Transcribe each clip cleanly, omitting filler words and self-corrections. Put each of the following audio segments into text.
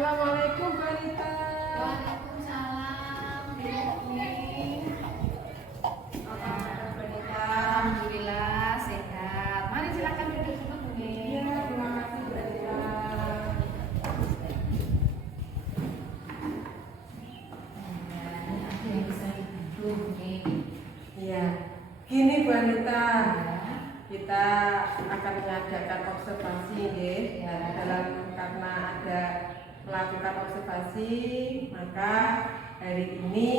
Assalamualaikum Bu Anita. Waalaikumsalam. Alhamdulillah sehat. Mari silakan duduk dulu Bu. Iya, terima kasih Bu Anita. Ada yang bisa dibantu Bu. Iya, gini Bu Anita, kita akan mengadakan observasi ya, karena ada melakukan observasi, maka hari ini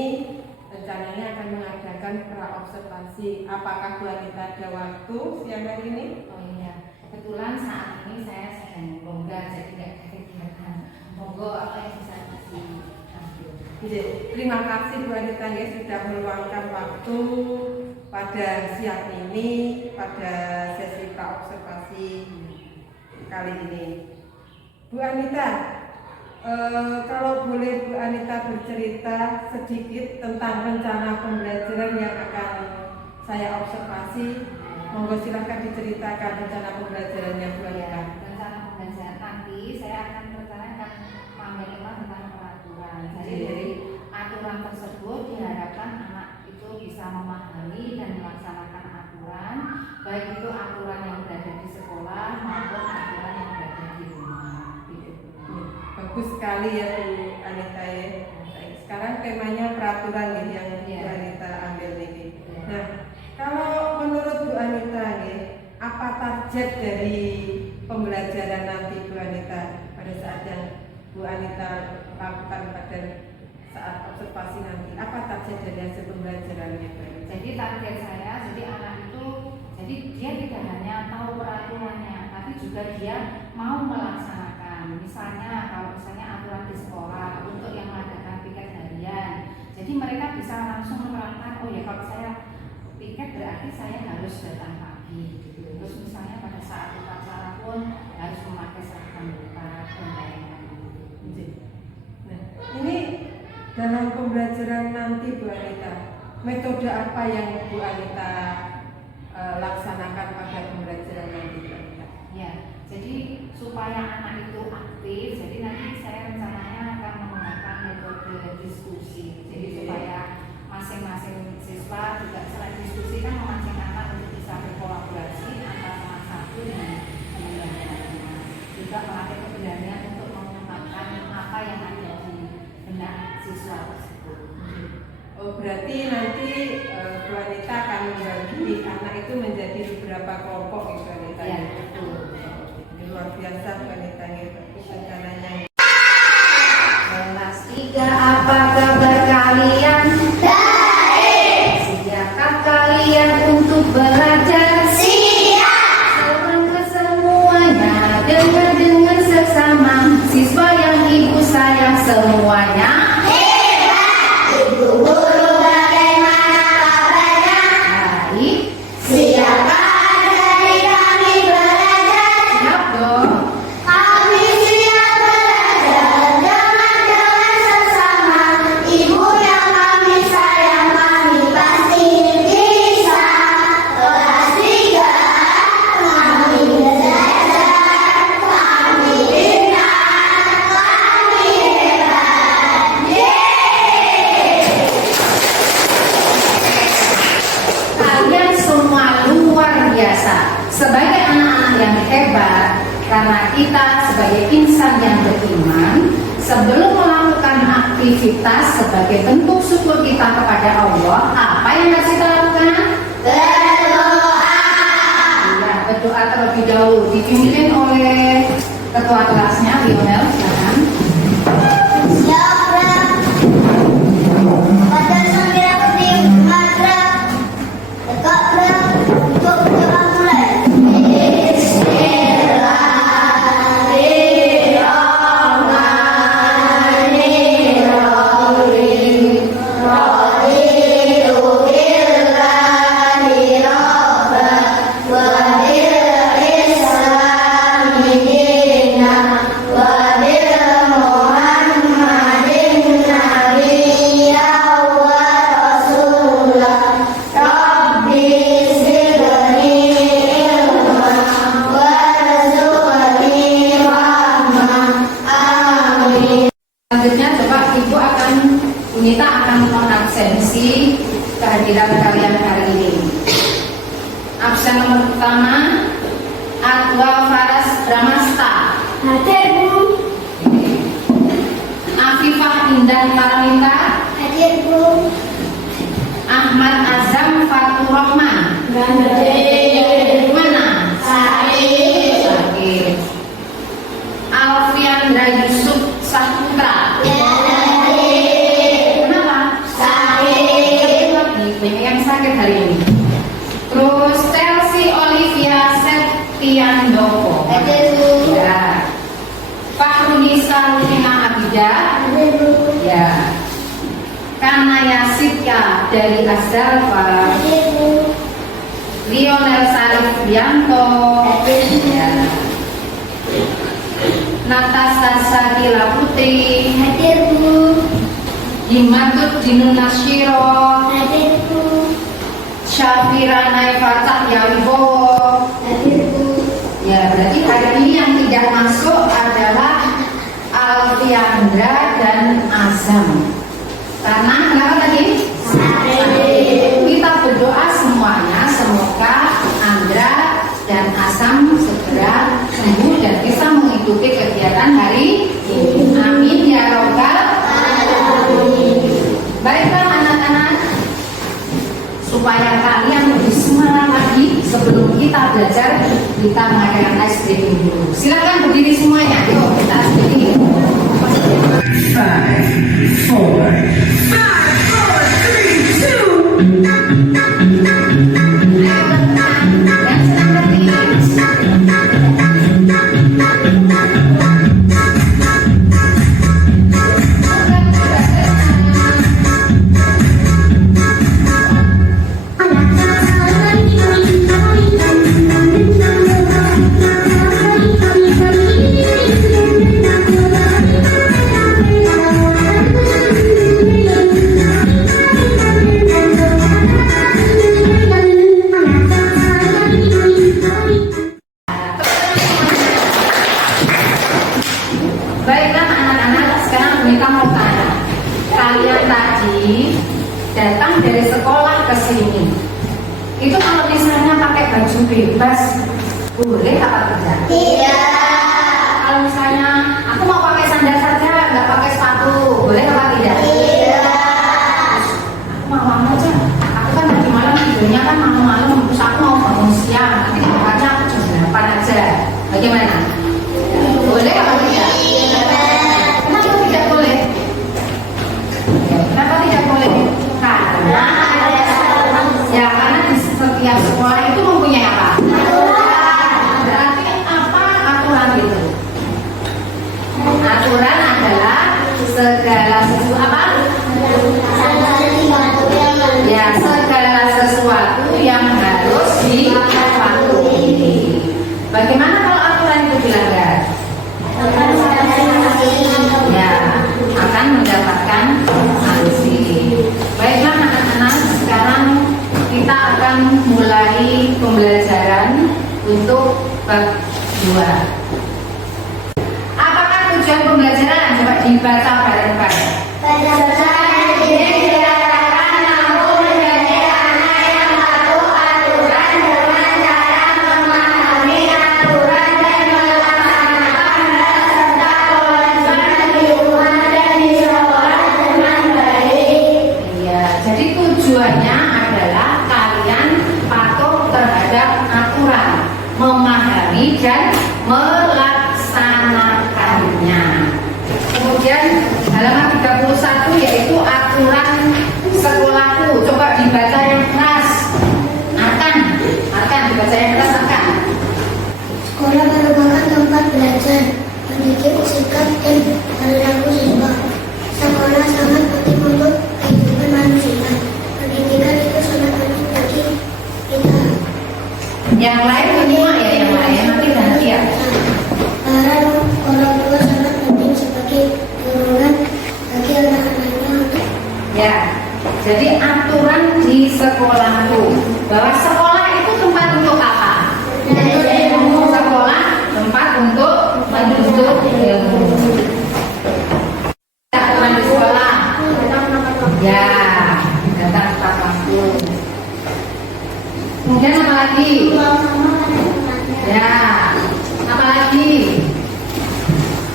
rencananya akan mengadakan pra-observasi. Apakah Bu Anita ada waktu siang hari ini? Oh iya, kebetulan saat ini saya sedang longgar jadi nggak ada kegiatan. Monggo apa yang bisa kasih ambil. Iya, terima kasih Bu Anita ya, sudah meluangkan waktu pada siang ini pada sesi pra-observasi kali ini. Bu Anita, kalau boleh Bu Anita bercerita sedikit tentang rencana pembelajaran yang akan saya observasi, monggo silahkan diceritakan rencana pembelajarannya Bu Anita. Rencana pembelajaran nanti saya akan merencanakan pameran tentang peraturan. Jadi Iya. dari aturan tersebut diharapkan anak itu bisa memahami dan melaksanakan aturan, baik itu aturan yang berada di sekolah maupun aturan yang berada di rumah. Gitu. Bagus sekali ya Bu Anita ya. Sekarang temanya peraturan nih yang Bu Iya. Anita ambil ini. Iya. Nah, kalau menurut Bu Anita nih, apa target dari pembelajaran nanti Bu Anita pada saat yang Bu Anita lakukan pada saat observasi nanti? Apa target dari hasil pembelajarannya Bu Anita? Jadi target saya, jadi anak itu, jadi dia tidak hanya tahu peraturannya, tapi juga dia mau melaksanakan. Misalnya kalau misalnya aturan di sekolah untuk yang mengadakan piket harian, jadi mereka bisa langsung menerapkan. Oh ya, kalau saya piket berarti saya harus datang pagi. Gitu. Terus misalnya pada saat upacara pun harus memakai seragam ketat dan lain-lain. Nah, ini dalam pembelajaran nanti Bu Anita, metode apa yang Bu Anita laksanakan pada pembelajaran nanti Bu Anita? Ya, jadi supaya anak itu aktif, jadi nanti saya rencananya akan menggunakan metode diskusi. Jadi supaya masing-masing siswa juga selain diskusi kan memancing anak untuk bisa berkolaborasi antara kelas satu dengan teman lainnya. Juga melatih keberanian untuk mengungkapkan apa yang ada di benak siswa tersebut. Oh, berarti nanti Bu Anita akan membagi anak itu menjadi beberapa kelompok ya Bu Anita? Ya, betul. Ini luar biasa Bu Anita ya, rencananya. Kelas 3, apa kabar kalian? Baik. Siapkah kalian untuk belajar? Siap. Semoga semuanya dengar seksama. Siswa yang ibu sayang semuanya. Hebat. Ibu guru bagaimana kabarnya? Baik. Siapkah dari kami belajar? Siap dong. Kami siap belajar dengan sesama. Ibu yang kami sayang, kami pasti bisa. Kelas 3, kami belajar, kami pintar, kami hebat. Yeay! Kalian semua luar biasa. Sebagai anak-anak yang hebat, karena kita sebagai insan yang beriman, sebelum melakukan aktivitas sebagai bentuk syukur kita kepada Allah, apa yang harus kita lakukan? Berdoa. Ya, berdoa terlebih dahulu, dipimpin oleh ketua kelasnya Lionel. Silakan. Pada sambil tegak untuk berdoa mulai. Wa selanjutnya coba Ibu Nita akan mengabsensi kehadiran kalian hari ini. Absen nomor pertama Aqua Faras Bramasta. Hadir, Bu. Afifah Indah Paramita. Hadir, Bu. Ahmad Azam Fatur Rahman. Hadir. Mana? Hadir. Sakit. Alfiandra Yusuf Saputra. Hadir. Kenapa? Sakit. Lagi banyak yang sakit hari ini. Terus Chelsea Olivia Septiandoko. Hadir, Bu. Ya. Fahrunisa Lina Abidah. Hadir, Bu. Ya. Kanaya Sitya dari Azalfa. Hadir, Bu. Lionel Sarif Bianto. Hadir. Ya. Natasha Sakila Putri. Hadir, Bu. Himatut Dinun Nasyiro. Hadir, Bu. Syafira Naifa Cahyawibowo. Hadir, Bu. Ya, berarti hari ini yang tidak masuk adalah Alfiandra dan Azam. Karena kenapa tadi? Sakit. Kita berdoa semuanya semoga Andra dan Azam segera sembuh dan bisa mengikuti kegiatan hari ini. Amin ya robbal alamin. Baiklah anak-anak, supaya kalian lebih semangat lagi sebelum kita belajar, kita mengadakan ice breaking dulu. Silakan berdiri semuanya. Yuk kita ice breaking. 5, 4, Baiklah anak-anak, sekarang kita mau tanya. Kalian tadi datang dari sekolah ke sini. Itu kalau misalnya pakai baju bebas, boleh apa tidak? Tidak. Kalau misalnya aku mau pakai sandal saja, nggak pakai sepatu, boleh apa tidak? Tidak. Aku malam aja. Aku kan tadi malam tidurnya kan malam-malam, terus aku mau bangun siang. Nanti makanya aku jam 8 aja. Bagaimana? Boleh apa tidak? Kenapa tidak boleh? Kenapa tidak boleh? Karena karena di setiap sekolah itu mempunyai apa? Berarti apa aturan itu? Aturan adalah segala sesuatu apa? Ya, segala sesuatu yang harus dipatuhi. Bagaimana kalau aturan itu dilanggar? Ya, akan mendapatkan sanksi. Baiklah anak-anak, sekarang kita akan mulai pembelajaran untuk bab 2. Apakah tujuan pembelajaran? Coba dibaca bareng-bareng. Iya, jadi tujuannya adalah kalian patuh terhadap aturan, memahami dan melaksanakannya. Kemudian halaman 31 yaitu aturan sekolahku. Coba dibaca yang keras. Akan dibaca yang keras akan. Sekolah merupakan tempat belajar, mendidik sikap dan perilaku siswa. Sekolah sangat penting untuk kehidupan manusia. Pendidikan itu sangat penting bagi kita. Yang lain semua ya, yang lain nanti ganti ya. Para orang tua sangat penting sebagai dorongan bagi anak-anaknya untuk Ya, jadi aturan di sekolahku bahwa sekolah itu tempat untuk apa? Sekolah tempat untuk menuntut ilmu. Ya, datang tepat waktu. Kemudian apa lagi? Buang sampah pada tempatnya. Ya, apa lagi?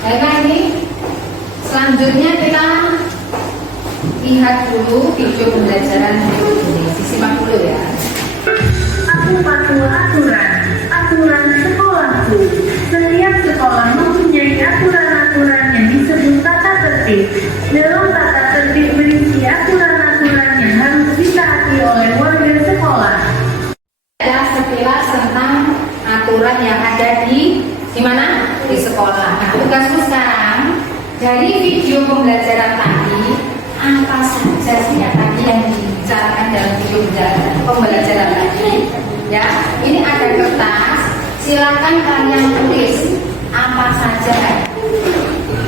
Baiklah ini. Selanjutnya kita lihat dulu video pembelajaran berikut ini. Disimak dulu ya. Aku patuh aturan sekolahku. Setiap sekolah mempunyai aturan-aturan yang disebut tata tertib. Dalam tata tertib berisi aturan-aturan yang harus ditaati oleh warga sekolah. Ada sekilas tentang aturan yang ada di mana? Di sekolah. Nah, tugasmu sekarang dari video pembelajaran tadi, apa saja sih yang tadi yang dibicarakan dalam video pembelajaran tadi? Ya, ini ada kertas. Silakan kalian tulis apa saja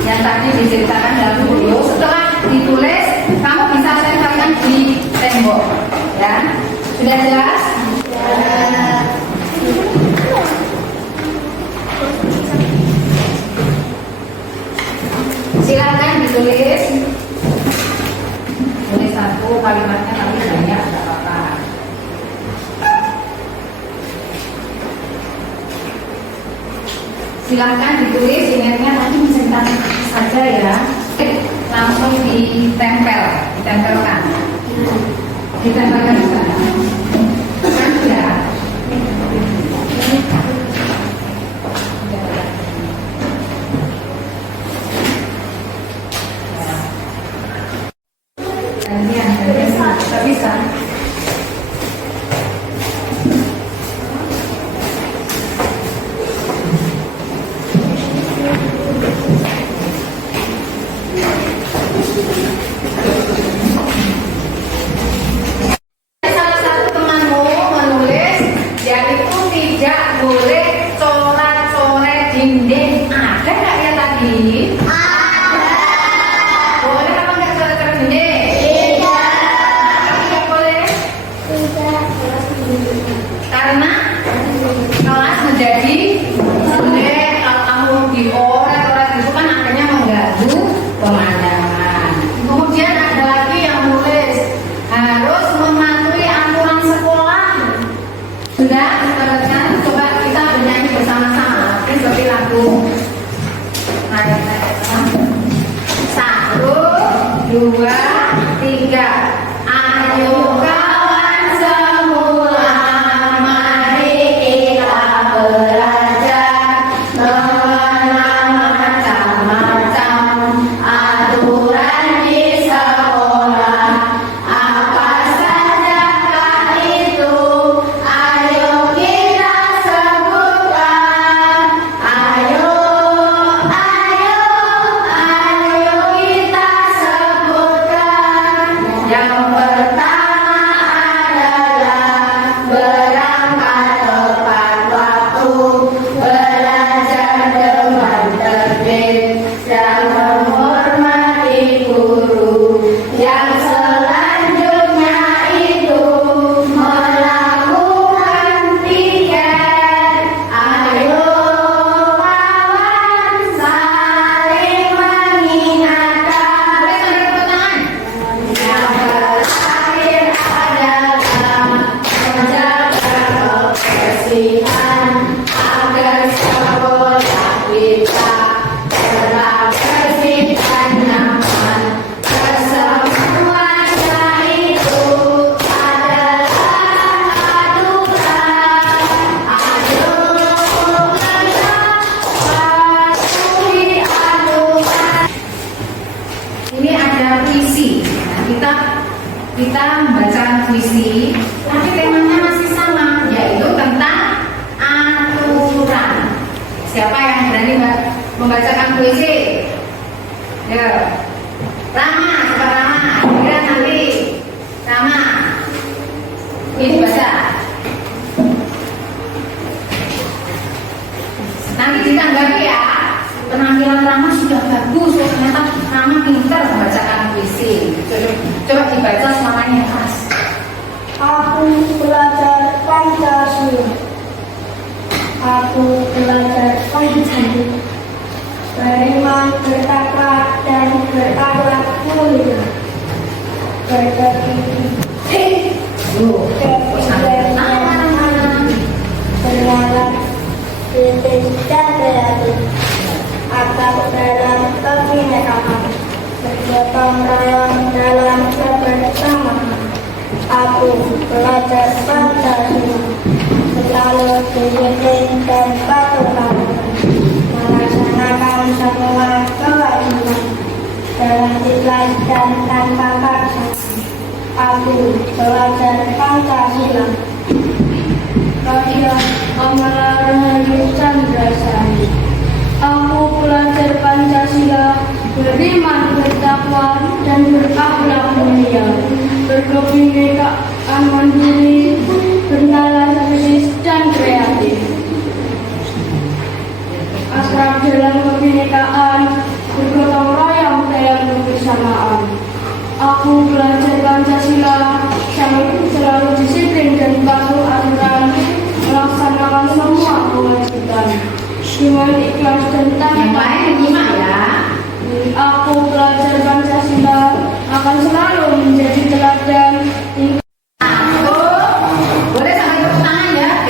yang tadi diceritakan dalam video. Setelah ditulis, kamu bisa tempelkan di tembok. Ya, sudah jelas? Silakan ditulis. Tulis satu kalimatnya tapi banyak, tidak apa-apa. Silakan ditulis, ingatnya tadi menceritakan saja ya. Langsung ditempelkan. Ditempelkan di sana. Kan ya. Gantian, tak bisa. Salah satu temanmu menulis, yaitu tidak boleh coret-coret dinding. Ada nggak ya tadi? Boleh apa nggak coret-coret dinding? Tidak boleh. Karena kelas menjadi jelek. Kalau kamu dioret-oret itu kan akhirnya mengganggu pemandangan. Kemudian ada lagi yang menulis harus mematuhi aturan sekolah. Sudah diterapkan? Coba kita bernyanyi bersama-sama. Seperti lagu. Satu, dua, tiga. Ayo kawan semua, mari kita belajar mengenal macam-macam aturan di sekolah. Apa sajakah itu? Ayo kita sebutkan. Ayo kita sebutkan. Yang pertama adalah berangkat tepat waktu, belajar dengan tertib dan menghormati guru. Yang selanjutnya itu melakukan tiket. Ayo kawan saling mengingatkan. Yang terakhir adalah menjaga kebersihan agar sekolah kita tetap bersih dan nyaman. Kesemuanya itu adalah aturan. Ayo kita patuhi aturan. Ini ada puisi. Nah, kita membaca puisi, tapi temanya masih sama, yaitu tentang aturan. Siapa yang berani membacakan puisi? Ya, Rama, coba Rama. Kira nanti Rama. Ini baca. Nanti ditanggapi ya. Penampilan Rama sudah bagus, ternyata Rama pintar membacakan puisi. Coba dibaca semuanya keras. Aku belajar Pancasila. Aku belajar Pancasila. Beriman, bertakwa, dan berakhlak mulia. bernalar kritis dan kreatif atau dalam kebinekaan bergotong royong dalam kebersamaan. Aku belajar Pancasila selalu disiplin dan patuh melaksanakan semua kewajiban dalam ikhlas dan tanpa paksaan. Aku belajar Pancasila. Karya Kamala Rahayu Chandrasari. Aku belajar Pancasila, beriman, bertakwa, dan berakhlak mulia, berkebinekaan mandiri, bernalar kritis dan kreatif, akrab dalam kebinekaan, bergotong royong dalam kebersamaan. Aku belajar Pancasila, selalu disiplin dan patuh aturan, melaksanakan semua kewajiban dengan ikhlas dan Yang tanpa lain menyimak ya. Aku belajar Pancasila akan selalu menjadi teladan. Satu, boleh sampai tepuk tangan ya.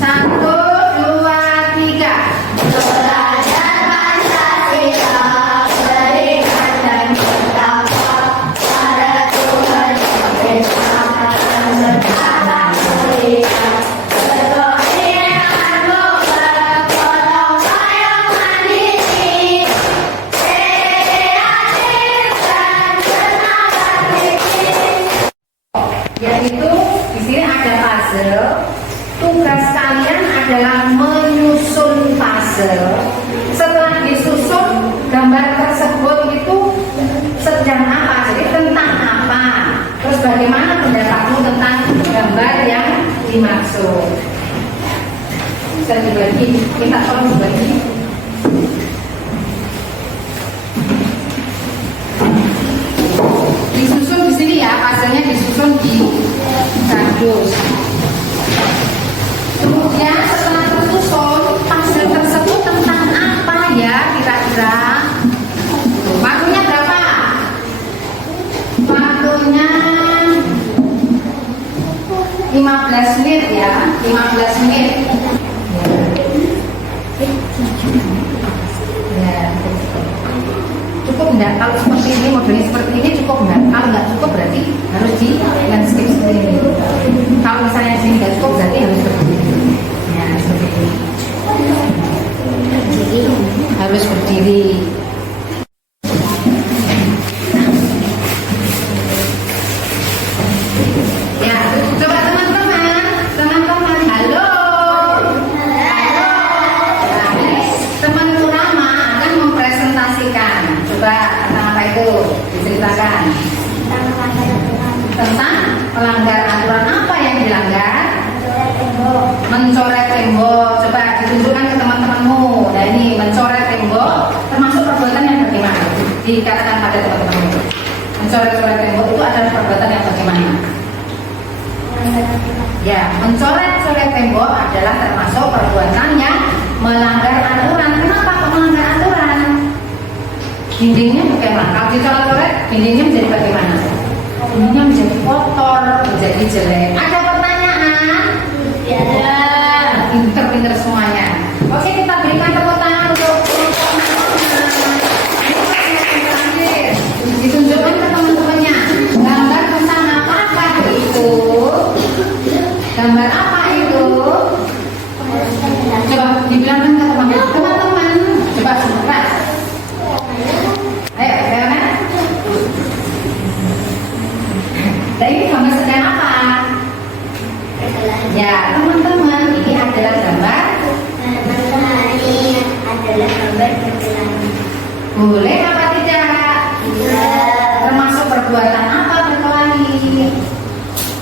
Satu, dua, tiga. Belajar Pancasila, beriman dan bertakwa pada Tuhan yang Esa dan berkata mulia. Berkebinekaan global, gotong royong mandiri, kreatif dan bernalar kritis. Yaitu di sini ada puzzle. Tugas kalian adalah menyusun puzzle. Setelah disusun, gambar tersebut itu sedang apa? Jadi tentang apa? Terus bagaimana pendapatmu tentang gambar yang dimaksud? Bisa dibagi, kita tolong dibagi. Disusun di sini ya, puzzle-nya disusun di kardus. Kemudian setelah tersusun, puzzle tersebut tentang apa ya kira-kira? Waktunya berapa? Waktunya 15 menit ya, 15 menit. Ya. Cukup enggak? Kalau seperti ini, modelnya seperti ini cukup enggak? Kalau enggak cukup berarti harus di landscape seperti ini. Kalau misalnya sini enggak cukup berarti harus seperti ini. Ya, seperti ini. Harus berdiri. Ya, coba teman-teman, halo. Teman Rama akan mempresentasikan. Coba tentang apa itu? Diceritakan. Tentang melanggar aturan apa yang dilanggar? Mencoret tembok. Coba ditunjukkan ke teman-temanmu. Nah ini mencoret tembok termasuk perbuatan yang bagaimana? Dikatakan pada teman-temanmu. Mencoret-coret tembok itu adalah perbuatan yang bagaimana? Ya, mencoret-coret tembok adalah termasuk perbuatan yang melanggar aturan. Kenapa kok melanggar aturan? Dindingnya bagaimana? Kalau dicoret-coret, dindingnya menjadi bagaimana? Dindingnya menjadi kotor, menjadi jelek. Ada pertanyaan? Ya. Pinter-pinter semuanya. Oke, kita berikan tepuk tangan untuk ditunjukkan ke teman-temannya. Gambar tentang apakah itu? Gambar apa itu? Coba dibilangkan ke teman-teman. Teman-teman, coba sebentar. Ayo, bagaimana? Nah, ini gambar sedang apa? Ya, teman-teman, ini adalah gambar Matahari adalah gambar berkelana. boleh apa tidak? Termasuk perbuatan apa berkelahi?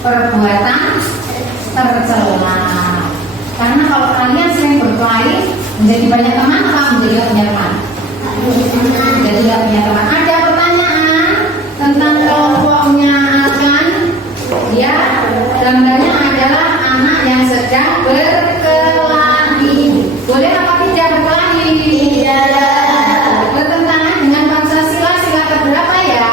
Perbuatan tercela. Karena kalau kalian sering berkelahi, menjadi banyak teman atau menjadi gak punya teman? Menjadi gak punya teman. Ada pertanyaan tentang kelompoknya Alkan? Ya, gambarnya adalah anak yang sedang berkelahi. Boleh apa tidak berkelahi? Tidak. Bertentangan dengan Pancasila sila keberapa ya?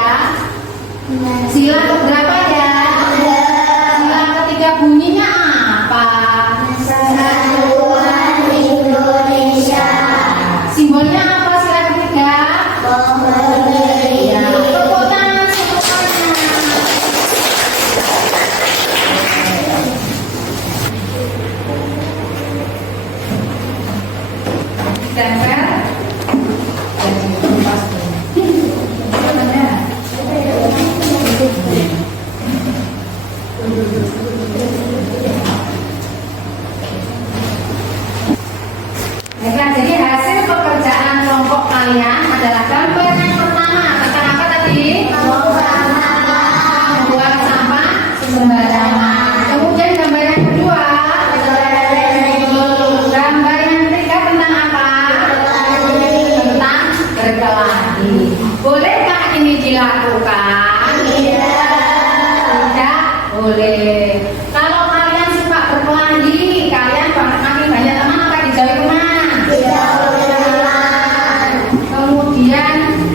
dilakukan? Tidak boleh. Kalau kalian suka berkelahi, kalian makin banyak teman apa dijauhi teman? Kemudian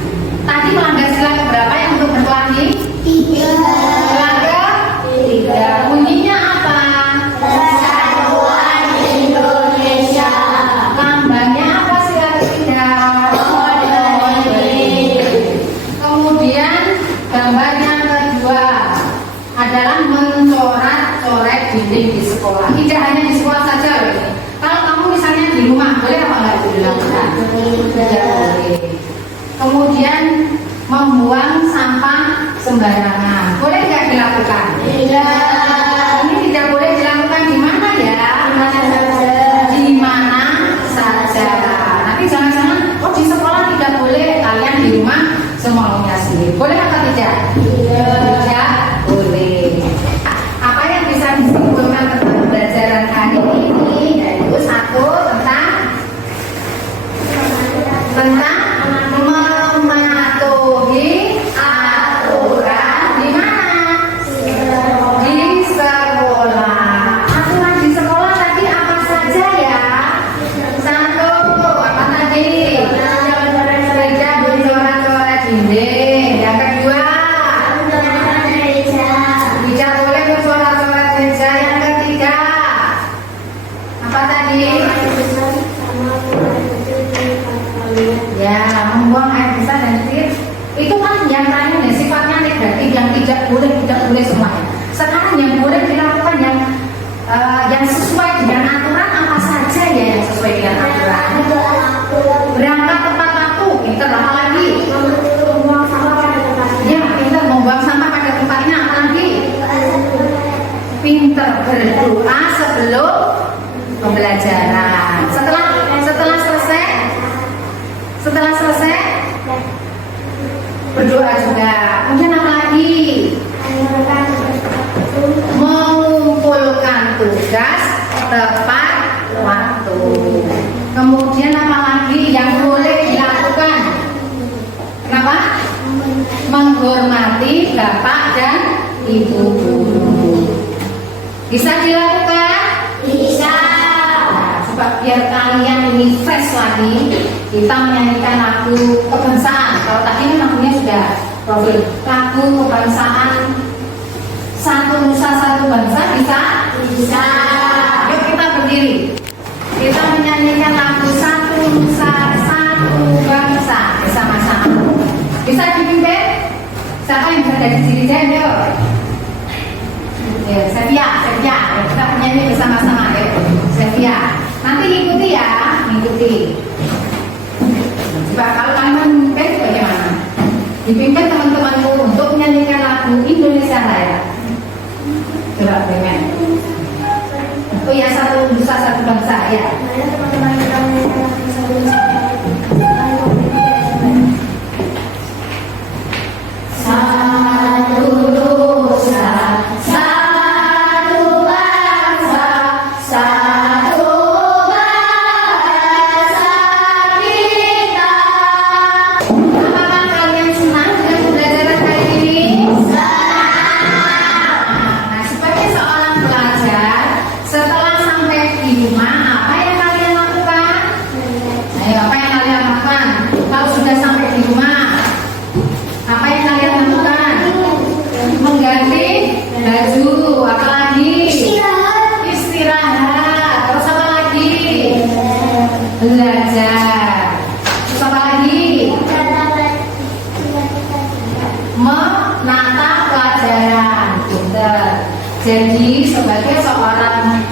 tadi melanggar sila keberapa yang untuk berkelahi? Melanggar 3. Bunyinya apa? Persatuan Indonesia. Lambangnya apa sila ketiga? Kemudian gambar yang kedua adalah mencoret-coret dinding di sekolah. Tidak hanya di sekolah saja loh ini. Kalau kamu misalnya di rumah, boleh apa nggak dilakukan? Tidak boleh. Kemudian membuang sampah sembarangan, boleh nggak dilakukan? Ini tidak boleh dilakukan di mana ya? Di mana saja. Nanti jangan-jangan, oh di sekolah tidak boleh, kalian di rumah semaunya sendiri. Boleh atau tidak? Tidak boleh. Apa yang bisa disimpulkan tentang pembelajaran kali ini? Yaitu satu, tentang mematuhi aturan di mana? Di sekolah. Aturan di sekolah tadi apa saja ya? Satu, apa tadi? Sepeda bercoret-coret dinding. Yang kedua, tidak boleh bercoret-coret meja. Yang ketiga, apa tadi? Ya, membuang air besar dan kecil. Itu kan yang lain ya, sifatnya negatif, yang tidak boleh semuanya. Sekarang yang boleh dilakukan yang sesuai dengan aturan apa saja ya yang sesuai dengan aturan. Berangkat tepat waktu, pinter apa lagi? Ya, pinter membuang sampah pada tempatnya, apa lagi? Pinter berdoa sebelum pembelajaran. Setelah selesai berdoa juga. Kemudian apa lagi? Mengumpulkan tugas tepat waktu. Kemudian apa lagi yang boleh dilakukan? Kenapa? Menghormati bapak dan ibu guru. Bisa dilakukan? Bisa. Coba biar kalian ini fresh lagi, kita menyanyikan lagu kebangsaan. Kalau tadi kan lagunya sudah profil. Lagu kebangsaan Satu Nusa Satu Bangsa bisa? Bisa. Yuk kita berdiri. Kita menyanyikan lagu Satu Nusa Satu Bangsa bersama-sama. Bisa dipimpin? Siapa yang bisa dari sini Jen? Yuk. Ya, Sevia. Kita menyanyi bersama-sama ya. Sevia. Nanti ikuti ya, ikuti. Coba kalau kalian memimpin bagaimana? Dipimpin teman-temanmu untuk menyanyikan lagu Indonesia Raya. Coba bagaimana? Oh ya, Satu Nusa Satu Bangsa ya. Satu Nusa Satu Bangsa, satu bahasa kita. Apakah kalian senang dengan pembelajaran kali ini? Nah, sebagai seorang pelajar, setelah sampai di rumah, apa yang kalian lakukan? Ayo, apa yang kalian lakukan? Kalau sudah sampai di rumah, apa yang kalian lakukan? Mengganti baju, apa lagi? Istirahat. Terus apa lagi? Belajar. Terus apa lagi? Menata pelajaran. Betul. Jadi sebagai seorang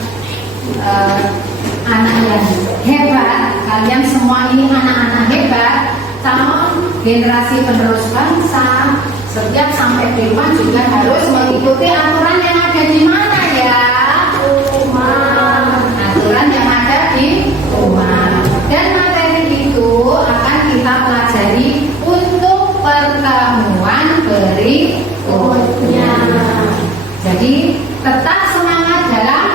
anak yang hebat, kalian semua ini anak-anak hebat, calon generasi penerus bangsa. Setiap sampai di rumah juga harus mengikuti aturan yang ada di mana ya? Aturan yang ada di rumah. Dan materi itu akan kita pelajari untuk pertemuan berikutnya. Jadi tetap semangat dalam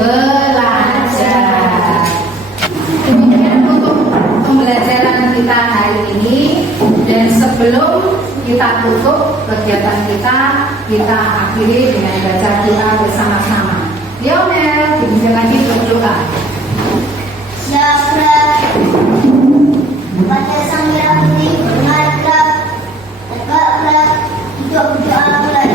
belajar. Kemudian untuk pembelajaran kita hari ini, dan sebelum kita tutup kegiatan kita akhiri dengan baca doa bersama-sama. Ya Mel, dimulai lagi berdoa. Siapa pada sang yang menghadap tegaklah untuk berdoa mulai.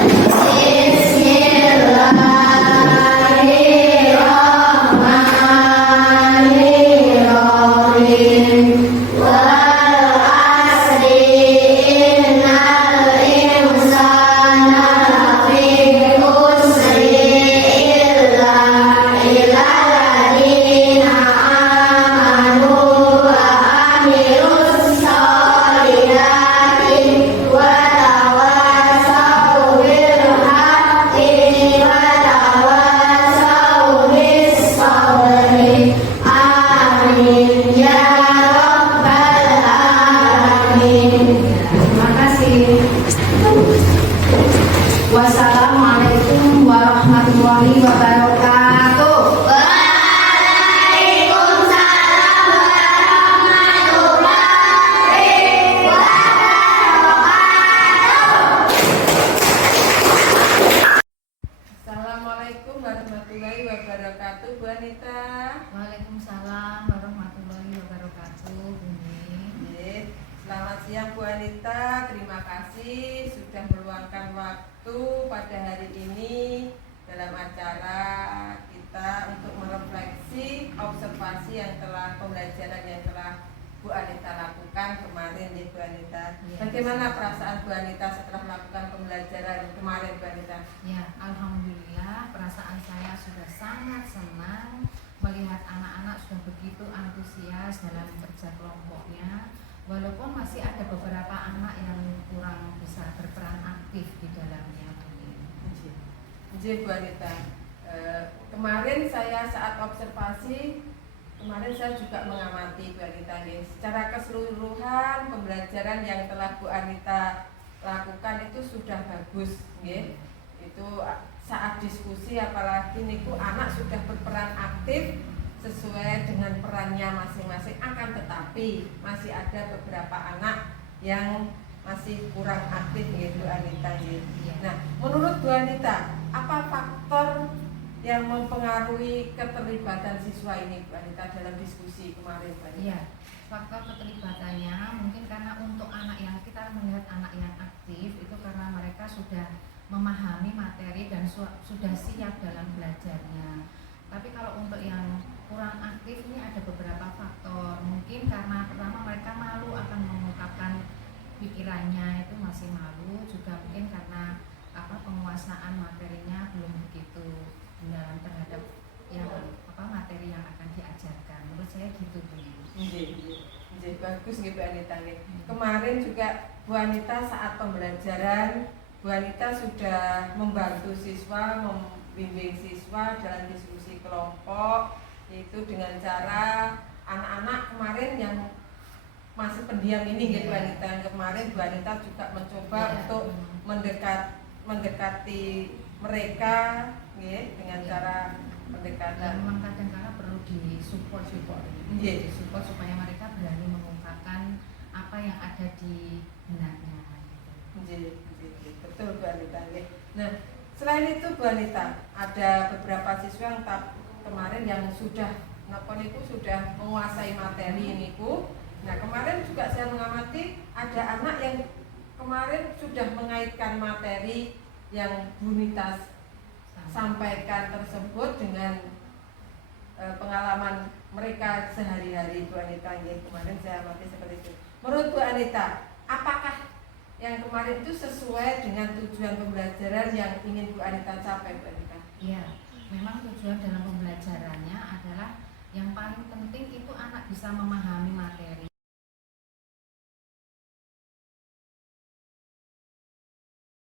Terima kasih. Wassalamualaikum warahmatullahi wabarakatuh. Assalamualaikum warahmatullahi wabarakatuh, Bu Anita. Waalaikumsalam warahmatullahi wabarakatuh, Bumi. Nggih. Selamat siang Bu Anita, terima kasih sudah meluangkan waktu pada hari ini dalam acara kita untuk merefleksi observasi yang telah pembelajaran yang telah Bu Anita lakukan kemarin ya Bu Anita. Ya. Bagaimana perasaan Bu Anita setelah melakukan pembelajaran kemarin Bu Anita? Ya, alhamdulillah perasaan saya sudah sangat senang melihat anak-anak sudah begitu antusias dalam kerja kelompoknya. Walaupun masih ada beberapa anak yang kurang bisa berperan aktif di dalamnya. Nggih Bu Anita. Kemarin saya saat observasi, kemarin saya juga mengamati Bu Anita nggih. Secara keseluruhan pembelajaran yang telah Bu Anita lakukan itu sudah bagus nggih. Itu saat diskusi apalagi niku anak sudah berperan aktif sesuai dengan perannya masing-masing, akan tetapi masih ada beberapa anak yang masih kurang aktif gitu Anita. Nah, menurut Bu Anita, apa faktor yang mempengaruhi keterlibatan siswa ini Bu Anita dalam diskusi kemarin Bu Anita? Iya, faktor keterlibatannya mungkin karena untuk anak yang kita melihat anak yang aktif itu karena mereka sudah memahami materi dan sudah siap dalam belajarnya. Tapi kalau untuk yang kurang aktif ini ada beberapa faktor. Mungkin karena pertama mereka malu akan mengungkapkan pikirannya, itu masih malu. Juga mungkin karena penguasaan materinya belum begitu dalam terhadap yang materi yang akan diajarkan. Menurut saya gitu Bu. Nggih, bagus nggih Bu Anita nggih. Kemarin juga Bu Anita saat pembelajaran Bu Anita sudah membantu siswa, membimbing siswa dalam diskusi kelompok, yaitu dengan cara anak-anak kemarin yang masih pendiam ini gitu Bu Anita. Yang kemarin Bu Anita juga mencoba untuk mendekati mereka dengan cara pendekatan. Dan memang kadang-kadang perlu disupport supaya mereka berani mengungkapkan apa yang ada di benaknya. Betul Bu Anita. Nah, selain itu Bu Anita, ada beberapa siswa yang kemarin yang sudah sudah menguasai materi ini Bu. Nah, kemarin juga saya mengamati ada anak yang kemarin sudah mengaitkan materi yang Bu Nita sampaikan tersebut dengan pengalaman mereka sehari-hari Bu Anita. Kemarin saya amati seperti itu. Menurut Bu Anita, apakah yang kemarin itu sesuai dengan tujuan pembelajaran yang ingin Bu Anita capai Bu Anita? Iya, memang tujuan dalam pembelajarannya adalah yang paling penting itu anak bisa memahami materi.